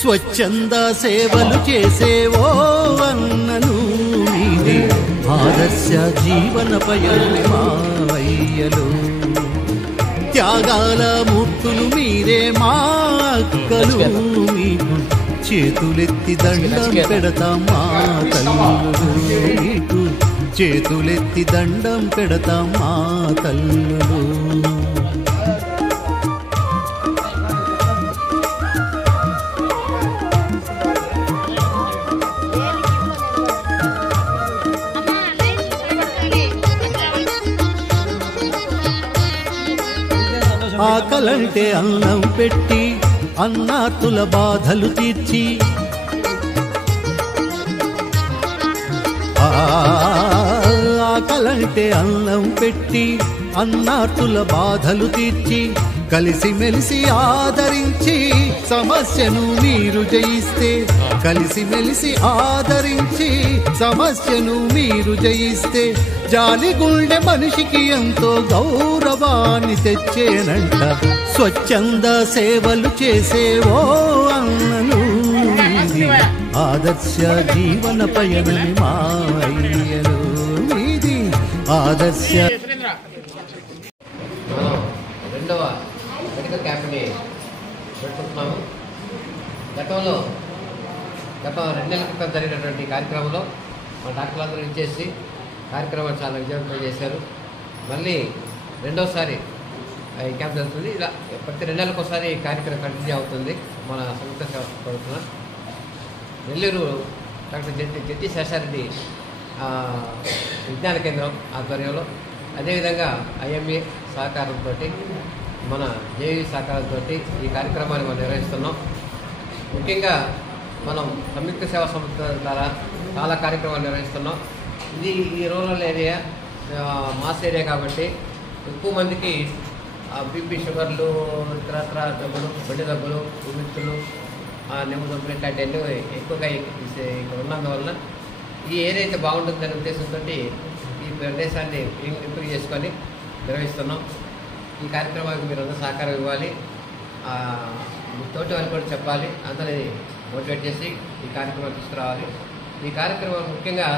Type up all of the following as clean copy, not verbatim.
స్వచ్ఛంద సేవలు చేసేవో అన్నను మీరే ఆదర్శ జీవన పయనం మా అయ్యలు. త్యాగాల మూర్తులు మీరే మా అక్కలు, మీకు చేతులెత్తి దండం పెడతాం మా తల్లులు, మీకు చేతులెత్తి దండం పెడతాం మా తల్లులు. ఆకలంటే అన్నం పెట్టి అన్నార్తుల బాధలు తీర్చి, ఆకలంటే ఆకలంటే అన్నం పెట్టి అన్నార్తుల బాధలు తీర్చి కలిసిమెలిసి ఆదరించి సమస్యను మీరు జయిస్తే కలిసిమెలిసి ఆదరించి సమస్యను మీరు జయిస్తే జాలి గుండె మనిషికి ఎంతో గౌరవాన్ని తెచ్చేనంట స్వచ్ఛంద సేవలు చేసేవో అన్నలు ఆదర్శ జీవన పయనమి మాయలు మీది ఆదర్శ రెండవ మెడికల్ క్యాంప్ని పెట్టుకుంటున్నాము. గత 2 నెలల క్రితం జరిగినటువంటి కార్యక్రమంలో మా డాక్టర్లందరూ ఇచ్చేసి కార్యక్రమాలు చాలా విజయవంతం చేశారు. మళ్ళీ రెండోసారి ఈ క్యాంప్ జరుగుతుంది. ఇలా ప్రతి 2 నెలలకు ఒకసారి ఈ కార్యక్రమం కంటిన్యూ అవుతుంది. మన సంయుక్త సేవ తరఫున నెల్లూరు డాక్టర్ జట్టి శేషారెడ్డి విజ్ఞాన కేంద్రం ఆధ్వర్యంలో, అదేవిధంగా IMA సహకారంతో, మన జేవీ సహకారంతో ఈ కార్యక్రమాన్ని మనం నిర్వహిస్తున్నాం. ముఖ్యంగా మనం సంయుక్త సేవా సంస్థ ద్వారా చాలా కార్యక్రమాలు నిర్వహిస్తున్నాం. ఇది ఈ రూరల్ ఏరియా, మాస్ ఏరియా కాబట్టి ఎక్కువ మందికి బీపీ, షుగర్లు, ఇతరత్ర జబ్బులు, బెడ్డు జబ్బులు, ఉమిత్తులు, నెమ్ము జబ్బులు ఇట్లాంటివన్నీ ఎక్కువగా ఇక్కడ ఉన్నందువలన ఈ ఏరియా అయితే బాగుంటుందనే ఉద్దేశంతో ఈ ప్రదేశాన్ని ఇంప్రూవ్ చేసుకొని నిర్వహిస్తున్నాం. ఈ కార్యక్రమానికి మీరు అందరూ సహకారం ఇవ్వాలి, తోటి వాళ్ళు కూడా చెప్పాలి, అందరినీ మోటివేట్ చేసి ఈ కార్యక్రమాన్ని తీసుకురావాలి. ఈ కార్యక్రమం ముఖ్యంగా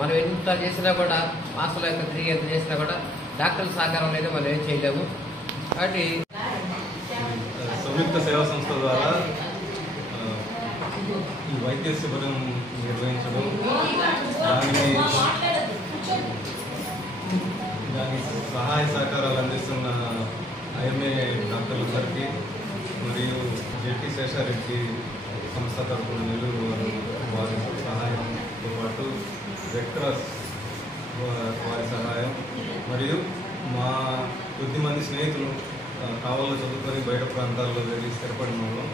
మనం ఎంత చేసినా కూడా, మాసంలో ఎంత తిరిగి ఎంత చేసినా కూడా డాక్టర్ల సహకారం లేదు, మనం ఏం చేయలేము. కాబట్టి సంయుక్త సేవా సంస్థ ద్వారా ఈ వైద్య శిబిరం నిర్వహించడం, దానికి సహాయ సహకారాలు అందిస్తున్న IMA డాక్టర్లందరికీ మరియు జట్టి శేషారెడ్డి సంస్థ తరఫున నెల్లూరు వారి సహాయంతో పాటు రెడ్ క్రాస్ వారి సహాయం మరియు మా కొద్దిమంది స్నేహితులు కావాలో చదువుకొని బయట ప్రాంతాల్లో వెళ్ళి స్థిరపడిన వాళ్ళు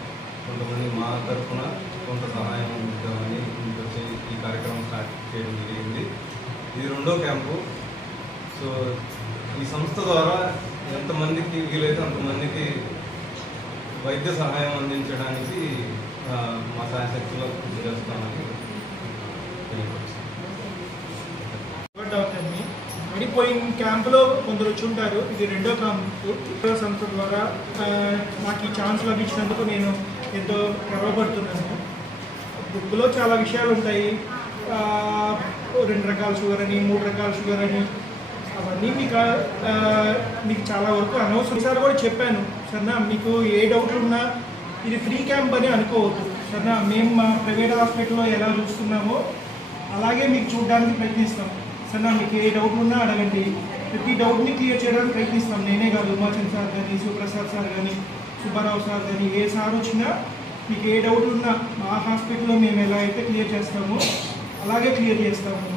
కొంతమంది మా తరఫున కొంత సహాయం ఇద్దామని వచ్చి ఈ కార్యక్రమం స్టార్ట్ చేయడం జరిగింది. ఇది 2వ క్యాంపు. సో ఈ సంస్థ ద్వారా ఎంతమందికి వీలైతే అంతమందికి వైద్య సహాయం అందించడానికి మా శాయశక్తిలో కృషి చేస్తామని డాక్టర్ని విడిపోయిన క్యాంపులో కొందరు వచ్చి ఉంటారు. ఇది 2వ క్యాంపు. సంస్థ ద్వారా నాకు ఈ ఛాన్స్ లభించినందుకు నేను ఎంతో గర్వపడుతున్నాను. బుక్లో చాలా విషయాలు ఉంటాయి, 2 రకాల షుగర్ అని, 3 రకాల షుగర్ అని, అవన్నీ మీకు చాలా వరకు అనవసరం. ఈసారి కూడా చెప్పాను, సరేనా, మీకు ఏ డౌట్లు ఉన్నా ఇది ఫ్రీ క్యాంప్ అని అనుకోవద్దు, సరేనా. మేము మా ప్రైవేట్ హాస్పిటల్లో ఎలా చూస్తున్నామో అలాగే మీకు చూడడానికి ప్రయత్నిస్తాం, సరేనా. మీకు ఏ డౌట్లు ఉన్నా అడగండి, ప్రతి డౌట్ని క్లియర్ చేయడానికి ప్రయత్నిస్తాం. నేనే కాదు, ఉమాచంద్ సార్ కానీ, శివప్రసాద్ సార్ కానీ, సుబ్బారావు సార్ కానీ, ఏ సార్ వచ్చినా మీకు ఏ డౌట్లు ఉన్నా మా హాస్పిటల్లో మేము ఎలా అయితే క్లియర్ చేస్తామో అలాగే క్లియర్ చేస్తాము.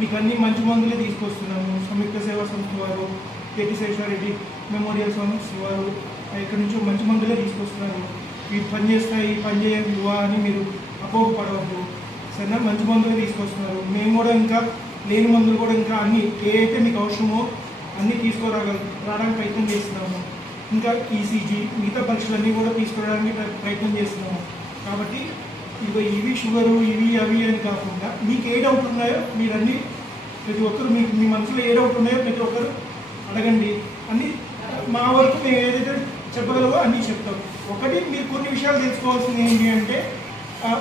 మీకు అన్ని మంచి మందులే తీసుకొస్తున్నాము. సంయుక్త సేవా సంస్థ వారు, జట్టి శేషారెడ్డి మెమోరియల్ సంస్థ వారు ఇక్కడ నుంచి మంచి మందులే తీసుకొస్తున్నారు. ఇవి పని చేస్తాయి, పని చేయవా అని మీరు అపోహపడవద్దు, సరేనా. మంచి మందులే తీసుకొస్తున్నారు. మేము కూడా ఇంకా లేని మందులు కూడా ఇంకా అన్నీ ఏ అయితే మీకు అవసరమో అన్నీ రావడానికి ప్రయత్నం చేస్తున్నాము. ఇంకా ECG మిగతా పరీక్షలన్నీ కూడా తీసుకురావడానికి ప్రయత్నం చేస్తున్నాము. కాబట్టి ఇవి షుగరు, ఇవి అవి అని కాకుండా మీకు ఏ డౌట్ ఉన్నాయో మీరన్నీ ప్రతి ఒక్కరు మీ మనసులో ఏ డౌట్ ఉన్నాయో ప్రతి ఒక్కరు అడగండి. అన్నీ మా వరకు మేము ఏదైతే చెప్పగలవో అన్నీ చెప్తాం. ఒకటి, మీరు కొన్ని విషయాలు తెలుసుకోవాల్సింది ఏంటి అంటే,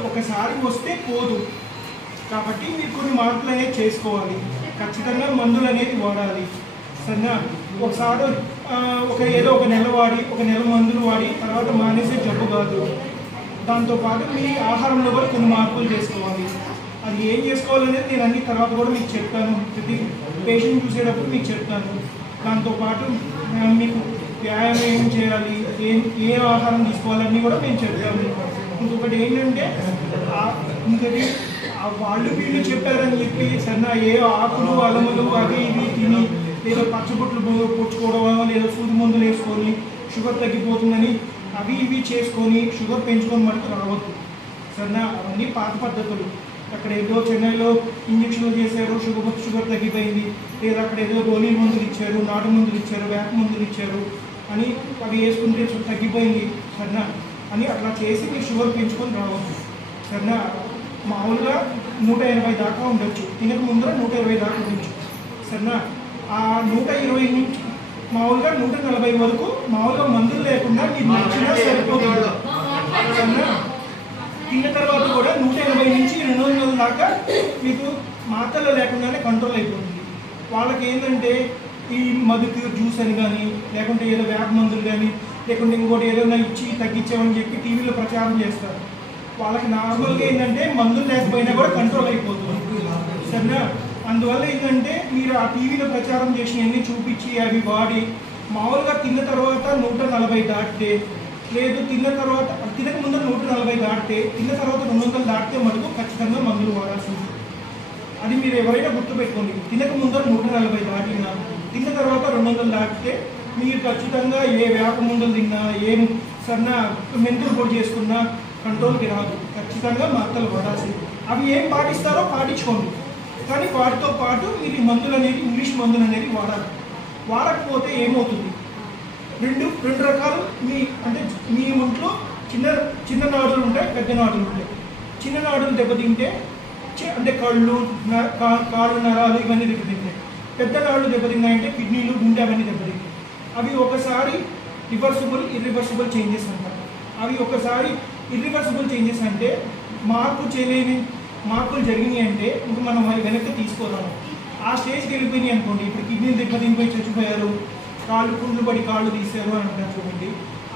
ఒకసారి వస్తే పోదు కాబట్టి మీరు కొన్ని మార్పులు అనేది చేసుకోవాలి. ఖచ్చితంగా మందులు అనేది వాడాలి, సరేనా. ఒకసారి ఏదో ఒక నెల వాడి, ఒక నెల మందులు వాడి తర్వాత మానేసే జబ్బు కాదు. దాంతోపాటు మీ ఆహారంలో కూడా కొన్ని మార్పులు చేసుకోవాలి. అది ఏం చేసుకోవాలనేది నేను అన్ని తర్వాత కూడా మీకు చెప్తాను, ప్రతి పేషెంట్ చూసేటప్పుడు మీకు చెప్తాను. దాంతోపాటు మీకు వ్యాయామం ఏం చేయాలి, ఏ ఆహారం తీసుకోవాలన్నీ కూడా మేము చెప్తాము. ఇంకొకటి ఏంటంటే, ఇంకొకటి వాళ్ళు వీళ్ళు చెప్పారని చెప్పి సరేనా ఏ ఆకులు అలములు అవి ఇవి తిని లేదా పచ్చబొట్లు పుచ్చుకోవడమో లేదా సూది మందులు వేసుకొని షుగర్ తగ్గిపోతుందని అవి ఇవి చేసుకొని షుగర్ పెంచుకొని మనకు రావద్దు, సరేనా. అవన్నీ పాత పద్ధతులు. అక్కడ ఏదో చెన్నైలో ఇంజక్షన్లు చేశారు, షుగర్ తగ్గిపోయింది, లేదా అక్కడ ఏదో గోళీ మందులు ఇచ్చారు, నాటు మందులు ఇచ్చారు, వేప మందులు ఇచ్చారు అని అవి వేసుకుంటే తగ్గిపోయింది సరేనా అని అట్లా చేసి మీరు షుగర్ పెంచుకొని రావచ్చు సరేనా. మామూలుగా 180 దాకా ఉండొచ్చు, తినక ముందర 120 దాకా ఉండొచ్చు సరేనా. ఆ 120 నుంచి మామూలుగా 140 వరకు మామూలుగా మందులు లేకుండా మీరు నచ్చినా సరిపోతుంది సరేనా. తిన్న తర్వాత కూడా 180 నుంచి 200 దాకా మీకు మాత్రలు లేకుండానే కంట్రోల్ అయిపోతుంది. వాళ్ళకి ఏంటంటే ఈ మధుకూర్ జ్యూస్ అని కానీ, లేకుంటే ఏదో వేప మందులు కానీ, లేకుంటే ఇంకోటి ఏదైనా ఇచ్చి తగ్గించామని చెప్పి టీవీలో ప్రచారం చేస్తారు. వాళ్ళకి నార్మల్గా ఏంటంటే మందులు లేకపోయినా కూడా కంట్రోల్ అయిపోతుంది సరేనా. అందువల్ల ఏంటంటే మీరు ఆ టీవీలో ప్రచారం చేసినవన్నీ చూపించి అవి వాడి మామూలుగా తిన్న తర్వాత 140 దాటితే, లేదు తినక ముందు 140 దాటితే, తిన్న తర్వాత 200 దాటితే మనకు ఖచ్చితంగా మందులు వాడాల్సి ఉంటుంది. అది మీరు ఎవరైనా గుర్తుపెట్టుకోండి. తినక ముందర 140 దాటినా, తిన్న తర్వాత 200 దాటితే మీరు ఖచ్చితంగా ఏ వేప మందులు తిన్నా, ఏం సన్న మెంతులు పొడి చేసుకున్నా కంట్రోల్కి రాదు. ఖచ్చితంగా మాత్రలు వాడాల్సింది. అవి ఏం పాటిస్తారో పాటించుకోండి, కానీ వాటితో పాటు మీరు ఈ మందులు అనేది ఇంగ్లీష్ మందులు అనేది వాడాలి. వాడకపోతే ఏమవుతుంది, రెండు రకాలు అంటే మీ ఒంట్లో చిన్న నాడులు ఉంటాయి, పెద్ద నాడులు ఉంటాయి. చిన్న నాడులు దెబ్బతింటే అంటే కాళ్ళు నరాలు ఇవన్నీ దెబ్బతింటాయి. పెద్ద నాడులు దెబ్బతిన్నాయంటే కిడ్నీలు, గుండె అవన్నీ దెబ్బతింటాయి. అవి ఒకసారి రివర్సిబుల్ ఇర్రివర్సిబుల్ చేంజెస్ అంటారు. అవి ఒకసారి ఇర్రివర్సిబుల్ చేంజెస్ అంటే మార్పులు జరిగినాయి అంటే ఇంకా మనం వెనక్కి తీసుకోరాము. ఆ స్టేజ్కి వెళ్ళిపోయినాయి అనుకోండి, ఇప్పుడు కిడ్నీలు దెబ్బతినిపోయి చచ్చిపోయారు, కాళ్ళు కుండ్లు పడి కాళ్ళు తీశారు అని అంటారు చూడండి,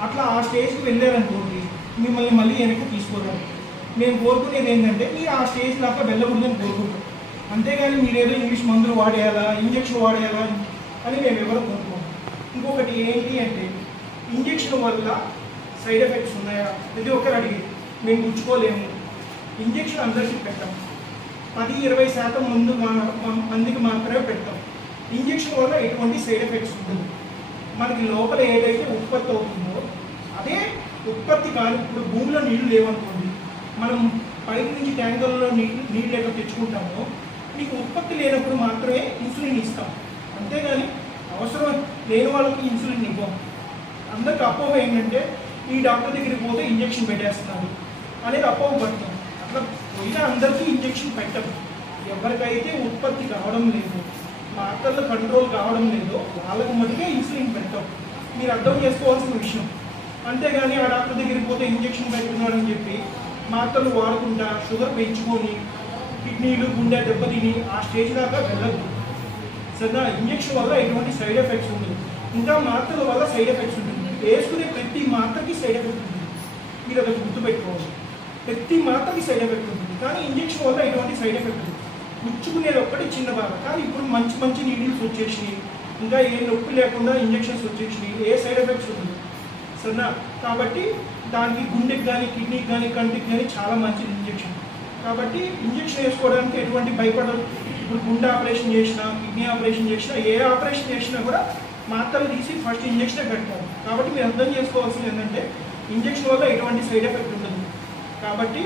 అట్లా ఆ స్టేజ్కి వెళ్ళారనుకోండి మిమ్మల్ని మళ్ళీ వెనక్కి తీసుకోరాము. మేము కోరుకునేది ఏంటంటే మీరు ఆ స్టేజ్ దాకా వెళ్ళకూడదని కోరుకుంటాం, అంతేగాని మీరేదో ఇంగ్లీష్ మందులు వాడేయాలా, ఇంజక్షన్ వాడేయాలా అని మేము ఎవరు కోరుకోము. ఇంకొకటి ఏంటి అంటే ఇంజక్షన్ వల్ల సైడ్ ఎఫెక్ట్స్ ఉన్నాయా ప్రతి ఒక్కరు అడిగి మేము గుచ్చుకోలేము. ఇంజక్షన్ అందరికీ పెట్టాం, 10-20% మందికి మాత్రమే పెడతాం. ఇంజక్షన్ వల్ల ఎటువంటి సైడ్ ఎఫెక్ట్స్ ఉంటుంది. మనకి లోపల ఏదైతే ఉత్పత్తి అవుతుందో అదే ఉత్పత్తి కానీ, ఇప్పుడు భూమిలో నీళ్లు లేవనుకోండి, మనం పైన నుంచి ట్యాంకర్లో నీళ్ళు ఎక్కడ తెచ్చుకుంటామో మీకు ఉత్పత్తి లేనప్పుడు మాత్రమే ఇన్సులిన్ ఇస్తాం, అంతేగాని అవసరం లేని వాళ్ళకి ఇన్సులిన్ ఇవ్వం. అందరికి అపోహ ఏంటంటే ఈ డాక్టర్ దగ్గరికి పోతే ఇంజక్షన్ పెట్టేస్తున్నారు అనేది అపోహ పడతాం. అట్లా పోయినా అందరికీ ఇంజక్షన్ పెట్టం. ఎవరికైతే ఉత్పత్తి కావడం లేదు, మాత్రలు కంట్రోల్ కావడం లేదో వాళ్ళకి మటుకే ఇన్సులిన్ పెట్టాం. మీరు అర్థం చేసుకోవాల్సిన విషయం. అంతేగాని ఆ డాక్టర్ దగ్గరికి పోతే ఇంజక్షన్ పెట్టుకున్నాడని చెప్పి మాత్రలు వాడుకుంటా షుగర్ పెంచుకొని కిడ్నీలు, గుండె దెబ్బతిని ఆ స్టేజ్ దాకా వెళ్ళదు సరేనా. ఇంజక్షన్ వల్ల ఎటువంటి సైడ్ ఎఫెక్ట్స్ ఉండదు, ఇంకా మాత్రల వల్ల సైడ్ ఎఫెక్ట్స్ ఉంటుంది. వేసుకునే ప్రతి మాత్రకి సైడ్ ఎఫెక్ట్ ఉంటుంది, మీరు అది గుర్తుపెట్టుకోవాలి. ప్రతి మాత్రకి సైడ్ ఎఫెక్ట్ ఉంటుంది, కానీ ఇంజక్షన్ వల్ల ఎటువంటి సైడ్ ఎఫెక్ట్ ఉంటుంది. గుచ్చుకునేది ఒక్కటి చిన్న బాధ, కానీ ఇప్పుడు మంచి నీడిల్స్ వచ్చేసినాయి, ఇంకా ఏ నొప్పి లేకుండా ఇంజక్షన్స్ వచ్చేసినాయి, ఏ సైడ్ ఎఫెక్ట్స్ ఉంటుంది సరేనా. కాబట్టి దానికి గుండెకి కానీ, కిడ్నీకి కానీ, కంటికి కానీ చాలా మంచిది ఇంజక్షన్. కాబట్టి ఇంజక్షన్ వేసుకోవడానికి ఎటువంటి భయపడదు. ఇప్పుడు గుండె ఆపరేషన్ చేసినా, కిడ్నీ ఆపరేషన్ చేసినా, ఏ ఆపరేషన్ చేసినా కూడా మాత్రలు తీసి ఫస్ట్ ఇంజక్షనే పెడతారు. కాబట్టి మీరు అర్థం చేసుకోవాల్సింది ఏంటంటే ఇంజక్షన్ వల్ల ఎటువంటి సైడ్ ఎఫెక్ట్ ఉండదు. కాబట్టి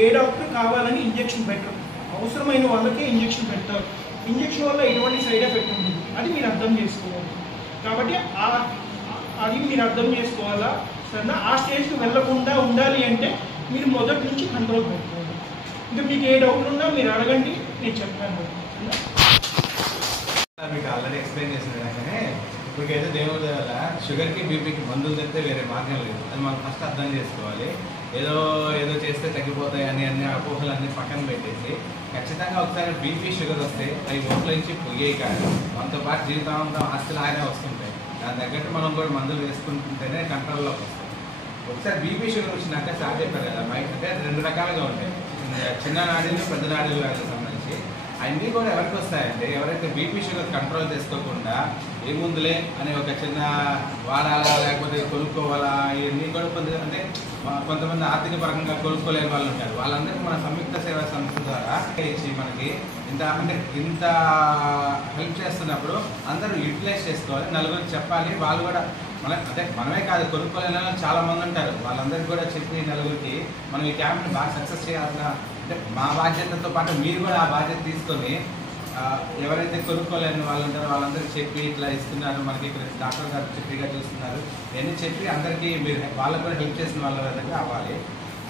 ఏ డాక్టర్ కావాలని ఇంజక్షన్ పెట్టరు, అవసరమైన వాళ్ళకే ఇంజక్షన్ పెడతారు. ఇంజక్షన్ వల్ల ఎటువంటి సైడ్ ఎఫెక్ట్ ఉండదు, అది మీరు అర్థం చేసుకోవాలి. కాబట్టి అది మీరు అర్థం చేసుకోవాలా సరేనా. ఆ స్టేజ్కి వెళ్ళకుండా ఉండాలి అంటే మీరు మొదటి నుంచి కంట్రోల్ పెట్టుకోవాలి. ఇంకా మీకు ఏ డౌట్ ఉన్నా మీరు అడగండి, నేను చెప్తాను. మీకు ఆల్రెడీ ఎక్స్ప్లెయిన్ చేసిన విధంగానే ఇప్పటికైతే దేవుడి వల్ల షుగర్కి, బీపీకి మందులు తెస్తే వేరే మార్గం లేదు. అది మనం ఫస్ట్ అర్థం చేసుకోవాలి. ఏదో చేస్తే తగ్గిపోతాయి అని అన్ని అపోహలు అన్ని పక్కన పెట్టేసి ఖచ్చితంగా ఒకసారి బీపీ, షుగర్ వస్తే అవి ఒంట్లో నుంచి పొయ్యేవి కాదు, మనతో పాటు జీవితాంతం ఆస్తులు ఆయనే వస్తుంటాయి. దాని తగ్గట్టు మనం కూడా మందులు వేసుకుంటుంటేనే కంట్రోల్లోకి వస్తాయి. ఒకసారి బీపీ, షుగర్ వచ్చినాక చాలా చెప్పారు కదా, అంటే 2 రకాలుగా ఉంటాయి, చిన్న నాడీలు, పెద్ద నాడీలు వాటికి సంబంధించి. అన్నీ కూడా ఎవరికి వస్తాయంటే ఎవరైతే బీపీ, షుగర్ కంట్రోల్ చేసుకోకుండా ఏ ముందులే అనే ఒక చిన్న వాడాలా లేకపోతే కొనుక్కోవాలా ఇవన్నీ కూడా అంటే కొంతమంది ఆర్థిక పరంగా కోలుకోలేని వాళ్ళు ఉంటారు. వాళ్ళందరికీ మన సంయుక్త సేవా సంస్థ ద్వారా ఇచ్చి మనకి ఇంత హెల్ప్ చేస్తున్నప్పుడు అందరూ యూటిలైజ్ చేసుకోవాలి, నలుగురికి చెప్పాలి. వాళ్ళు కూడా మనమే కాదు, కొనుక్కోలేని వాళ్ళు చాలా మంది ఉంటారు. వాళ్ళందరికీ కూడా చెప్పి నలుగురికి మనం ఈ క్యాంప్ని బాగా సక్సెస్ చేయాలన్న మా బాధ్యతతో పాటు మీరు కూడా ఆ బాధ్యత తీసుకొని ఎవరైతే కొనుక్కోలేని వాళ్ళు ఉంటారో వాళ్ళందరికీ చెప్పి ఇట్లా ఇస్తున్నారు, మనకి ఇక్కడ డాక్టర్ గారు ఫ్రీగా చూస్తున్నారు, ఇవన్నీ చెప్పి అందరికీ మీరు వాళ్ళకు కూడా హెల్ప్ చేసిన వాళ్ళ దగ్గర అవ్వాలి.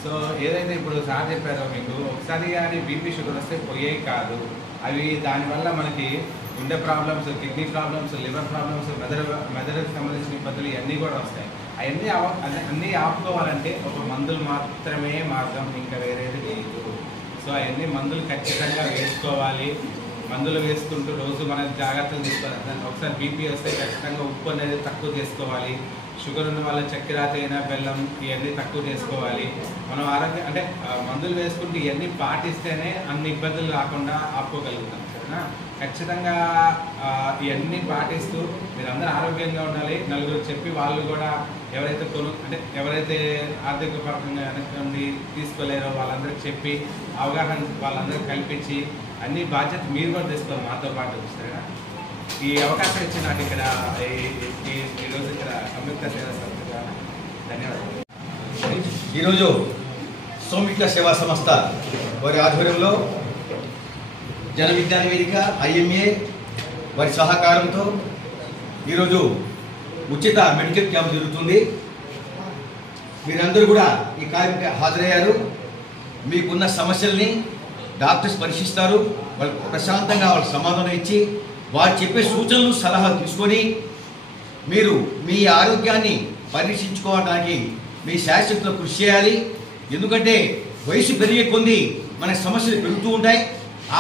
సో ఏదైతే ఇప్పుడు సార్ చెప్పారో మీకు ఒకసారి కానీ బీపీ షుగర్ వస్తే పోయే కాదు, అవి దానివల్ల మనకి గుండె problems, kidney problems, liver problems, మెదడుకు సంబంధించిన ఇబ్బందులు ఇవన్నీ కూడా వస్తాయి. అన్నీ ఆపుకోవాలంటే ఒక మందులు మాత్రమే మార్గం, ఇంకా వేరేది లేదు. సో అవన్నీ మందులు ఖచ్చితంగా వేసుకోవాలి. మందులు వేసుకుంటూ రోజు మనం జాగ్రత్తలు తీసుకోవాలి. ఒకసారి బీపీ వస్తే ఖచ్చితంగా ఉప్పు అనేది తక్కువ చేసుకోవాలి. షుగర్ ఉన్న వాళ్ళ చక్కెర, తేనె, బెల్లం ఇవన్నీ తక్కువ చేసుకోవాలి. మనం మందులు వేసుకుంటూ ఇవన్నీ పాటిస్తేనే అన్ని ఇబ్బందులు రాకుండా ఆపుకోగలుగుతాం. సరేనా? ఖచ్చితంగా ఇవన్నీ పాటిస్తూ మీరందరూ ఆరోగ్యంగా ఉండాలి. నలుగురు చెప్పి వాళ్ళు కూడా ఎవరైతే ఆర్థిక పరంగా వెనక్కి తీసుకోలేరో వాళ్ళందరికీ చెప్పి అవగాహన వాళ్ళందరికీ కల్పించి అన్ని బాధ్యత మీరు కూడా తీసుకోవాలి మాతో పాటు. సరేనా? ఈ అవకాశం ఇచ్చి నాకు ఇక్కడ ఈరోజు ఇక్కడ సంయుక్త సేవా సంస్థ ద్వారా ధన్యవాదాలు. ఈరోజు సంయుక్త సేవా సంస్థ వారి ఆధ్వర్యంలో జన విజ్ఞాన వేదిక IMA వారి సహకారంతో ఈరోజు ఉచిత మెడికల్ క్యాంప్ జరుగుతుంది. మీరందరూ కూడా ఈ కార్యక్రమానికి హాజరయ్యారు. మీకున్న సమస్యల్ని డాక్టర్స్ పరిశీలిస్తారు. వాళ్ళు ప్రశాంతంగా వాళ్ళ సమాధానం ఇచ్చి వారు చెప్పే సూచనలు సలహాలు తీసుకొని మీరు మీ ఆరోగ్యాన్ని పరీక్షించుకోవడానికి మీ శాశ్వతలో కృషి చేయాలి. ఎందుకంటే వయసు పెరిగే కొద్దీ మన సమస్యలు పెరుగుతూ ఉంటాయి.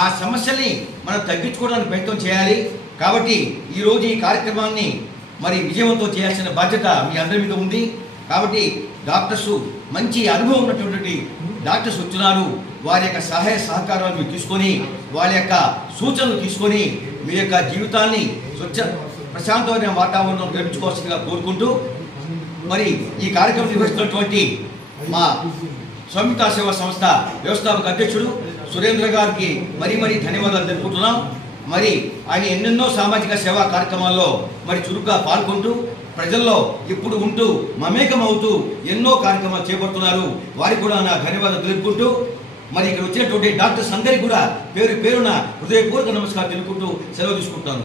ఆ సమస్యల్ని మనం తగ్గించుకోవడానికి ప్రయత్నం చేయాలి. కాబట్టి ఈరోజు ఈ కార్యక్రమాన్ని మరి విజయవంతం చేయాల్సిన బాధ్యత మీ అందరి మీద ఉంది. కాబట్టి డాక్టర్స్ మంచి అనుభవం ఉన్నటువంటి డాక్టర్స్ వచ్చినారు. వారి యొక్క సహాయ సహకారాలు మీరు తీసుకొని వాళ్ళ యొక్క సూచనలు తీసుకొని మీ యొక్క జీవితాన్ని ప్రశాంతమైన వాతావరణం గడిపించుకోవాల్సిందిగా కోరుకుంటూ మరి ఈ కార్యక్రమం నిర్వహిస్తున్నటువంటి మా సంయుక్త సేవా సంస్థ వ్యవస్థాపక అధ్యక్షుడు సురేంద్ర గారికి మరీ ధన్యవాదాలు తెలుపుకుంటున్నాం. మరి ఆయన ఎన్నెన్నో సామాజిక సేవా కార్యక్రమాల్లో మరి చురుగ్గా పాల్గొంటూ ప్రజల్లో ఇప్పుడు ఉంటూ మమేకమవుతూ ఎన్నో కార్యక్రమాలు చేపడుతున్నారు. వారికి కూడా నా ధన్యవాదాలు తెలుపుకుంటూ మరి ఇక్కడ వచ్చినటువంటి డాక్టర్స్ అందరికీ కూడా పేరున హృదయపూర్వక నమస్కారం తెలుపుకుంటూ సెలవు తీసుకుంటాను.